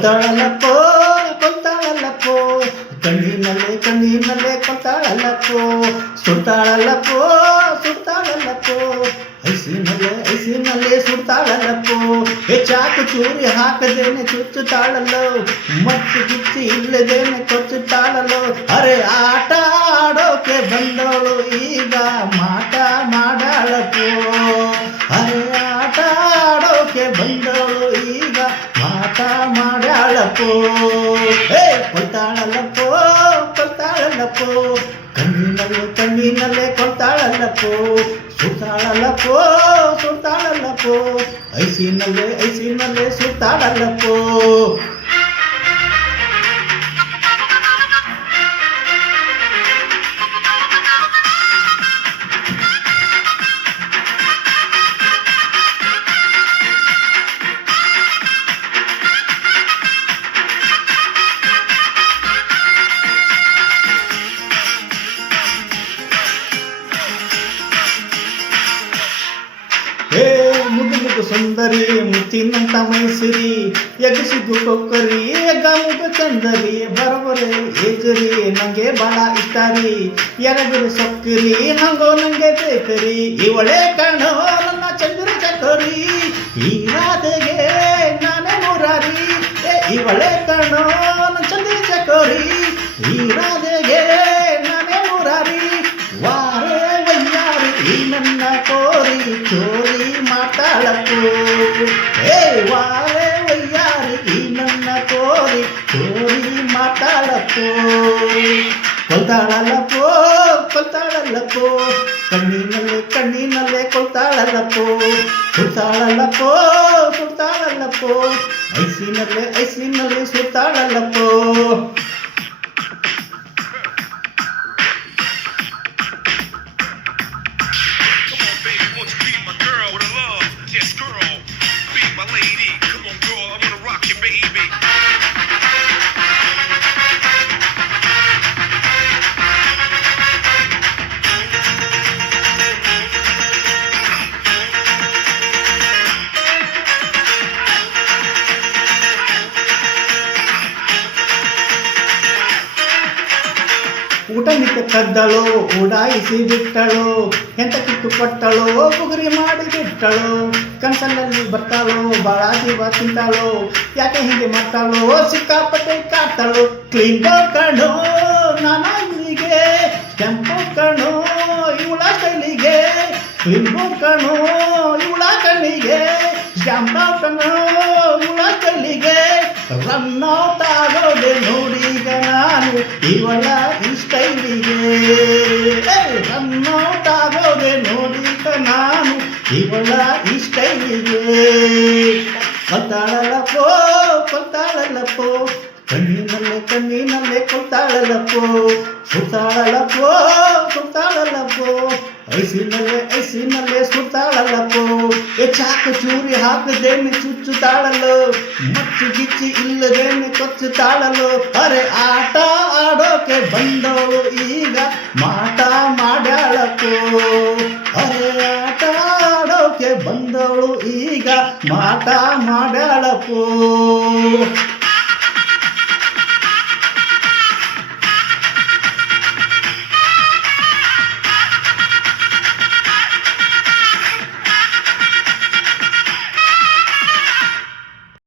ಕೊಲ್ತಾಳಲ್ಲಪ್ಪೋ ಕೊಲ್ತಾಳಲ್ಲಪ್ಪೋ ಕಣ್ಣಿನಲ್ಲೇ ಕೊಲ್ತಾಳಲ್ಲಪ್ಪೋ ಸುಡ್ತಾಳಲ್ಲಪ್ಪೋ ಸುಡ್ತಾಳಲ್ಲಪ್ಪೋ ಐಸಿನಲ್ಲೇ ಸುಡ್ತಾಳಲ್ಲಪ್ಪೋ ಚಾಕು ಚೂರಿ ಹಾಕದೇನೆ ಚುಚ್ಚುತ್ತಾಳಲ್ಲೋ ಮಚ್ಚು ಗಿಚ್ಚಿ ಇಲ್ಲದೇನೆ ಕೊಚ್ಚುತ್ತಾಳಲ್ಲೋ ಅರೆ ಆಟ ಆಡೋಕೆ ಬಂದವಳು ಈಗ ಮಾಟ ಮಾಡಾಳಪ್ಪೋ ಅರೆ ಆಟ ಆಡೋಕೆ ಬಂದವಳು ಈಗ ಮಾಟ ಮಾಡಾಳಪ್ಪೋ ಕೊಲ್ತಾಳಲ್ಲಪ್ಪೋ ಕೊಲ್ತಾಳಲ್ಲಪ್ಪೋ ಕಣ್ಣಿನಲ್ಲೇ ಕೊಲ್ತಾಳಲ್ಲಪ್ಪೋ ಸುಡ್ತಾಳಲ್ಲಪ್ಪೋ ಸುಡ್ತಾಳಲ್ಲಪ್ಪೋ ಐಸಿನಲ್ಲೇ ಸುಡ್ತಾಳಲ್ಲಪ್ಪೋ ಮುದ್ದು ಸುಂದರಿ ಮುತ್ತಿನಂತ ಮೈಸಿರಿ ಎಗಸಿದ್ದು ಕೊಕ್ಕರಿ ಗಾಮುಗ ಚಂದರಿ ಬರಬರೆ ಏಜರಿ ನಂಗೆ ಬಹಳ ಇಷ್ಟ ರೀ ಎರಗರು ಸೊಕ್ಕಿರಿ ಹಂಗೋ ನಂಗೆ ಬೇಕರಿ ಇವಳೆ ಕಣ್ಣೋ ನನ್ನ ಚಂದ್ರ ಚಕೋರಿ ಈ ರಾಧೆಗೆ ನಾನೇ ಮುರಾರಿ ಇವಳೆ ಕಣ್ಣೋ ನನ್ನ ಚಂದ್ರ ಚಕೋರಿ ಈ ರಾಧೆಗೆ ನಾನೇ ಮುರಾರಿ ವಾರೇ ವಯ್ಯಾರಿ ಈ ನನ್ನ ಕೋರಿ ಚೋರಿ ಮಾತಾಳಪ್ಪೋ ವಾರೇ ವಯ್ಯಾರಿ ಈ ನನ್ನ ಕೋರಿ ಚೋರಿ ಮಾತಾಳಪ್ಪೋ ಕೊಲ್ತಾಳಲ್ಲಪ್ಪೋ ಕೊಲ್ತಾಳಲ್ಲಪ್ಪೋ ಕಣ್ಣಿನಲ್ಲೇ ಕೊಲ್ತಾಳಲ್ಲಪ್ಪೋ ಸುಡ್ತಾಳಲ್ಲಪ್ಪೋ ಸುಡ್ತಾಳಲ್ಲಪ್ಪೋ ಐಸಿನಲ್ಲೇ ಸುಡ್ತಾಳಲ್ಲಪ್ಪೋ ಊಟ ನಿಕ್ಕ ಕದ್ದಳು ಉಡಾಯಿಸಿ ಬಿಟ್ಟಳು ಎಂತ ಕಿತ್ತು ಕೊಟ್ಟಳು ಬುಗುರಿ ಮಾಡಿ ಬಿಟ್ಟಳು ಕನ್ಸಲ್ಲಿ ಬರ್ತಾಳು ಬಾಳ ಜೀವ ತಿಂತಾಳು ಯಾಕೆ ಹೀಗೆ ಮಾಡ್ತಾಳು ಸಿಕ್ಕಾಪಟ್ಟೆ ಕಾಡ್ತಾಳು ಕ್ಲೀನ್ ಕಣೋ ನಾನಾ ಇವಳಿಗೆ ಕೆಂಪು ಕಣೋ ಇವಳ ಕೈಲಿಗೆ ಕ್ಲೀನ್ ಕಣೋ ಇವಳ ಕಣ್ಣಿಗೆ ಕೆಂಪ ಕಣೋ ಇವಳ ಕೈಲಿಗೆ ರನ್ನೌಟ್ ಆಗೋದೆ ನೋಡೀಗ ನಾನು ಇವಳ ಈ ಸ್ಟೈಲಿಗೆ ರನ್ನೌಟ್ ಆಗೋದೆ ನೋಡೀಗ ನಾನು ಇವಳ ಈ ಸ್ಟೈಲಿಗೆ ಕೊಲ್ತಾಳಲ್ಲಪ್ಪೋ ಕೊಲ್ತಾಳಲ್ಲಪ್ಪೋ ಕಣ್ಣಿನಲ್ಲೇ ಕೊಲ್ತಾಳಲ್ಲಪ್ಪೋ ಸುಡ್ತಾಳಲ್ಲಪ್ಪೋ ಸುಡ್ತಾಳಲ್ಲಪ್ಪೋ ಐಸಿನಲ್ಲೇ ಸುಡ್ತಾಳಲ್ಲಪ್ಪೋ ಚಾಕು ಚೂರಿ ಹಾಕದೇನೆ ಚುಚ್ಚುತ್ತಾಳಲ್ಲೋ ಮಚ್ಚು ಗಿಚ್ಚಿ ಇಲ್ಲದೇನೆ ಕೊಚ್ಚುತ್ತಾಳಲ್ಲೋ ಅರೆ ಆಟ ಆಡೋಕೆ ಬಂದವಳು ಈಗ ಮಾಟ ಮಾಡ್ಯಾಳಪ್ಪೋ ಅರೆ ಆಟ ಆಡೋಕೆ ಬಂದವಳು ಈಗ ಮಾಟ ಮಾಡ್ಯಾಳಪ್ಪೋ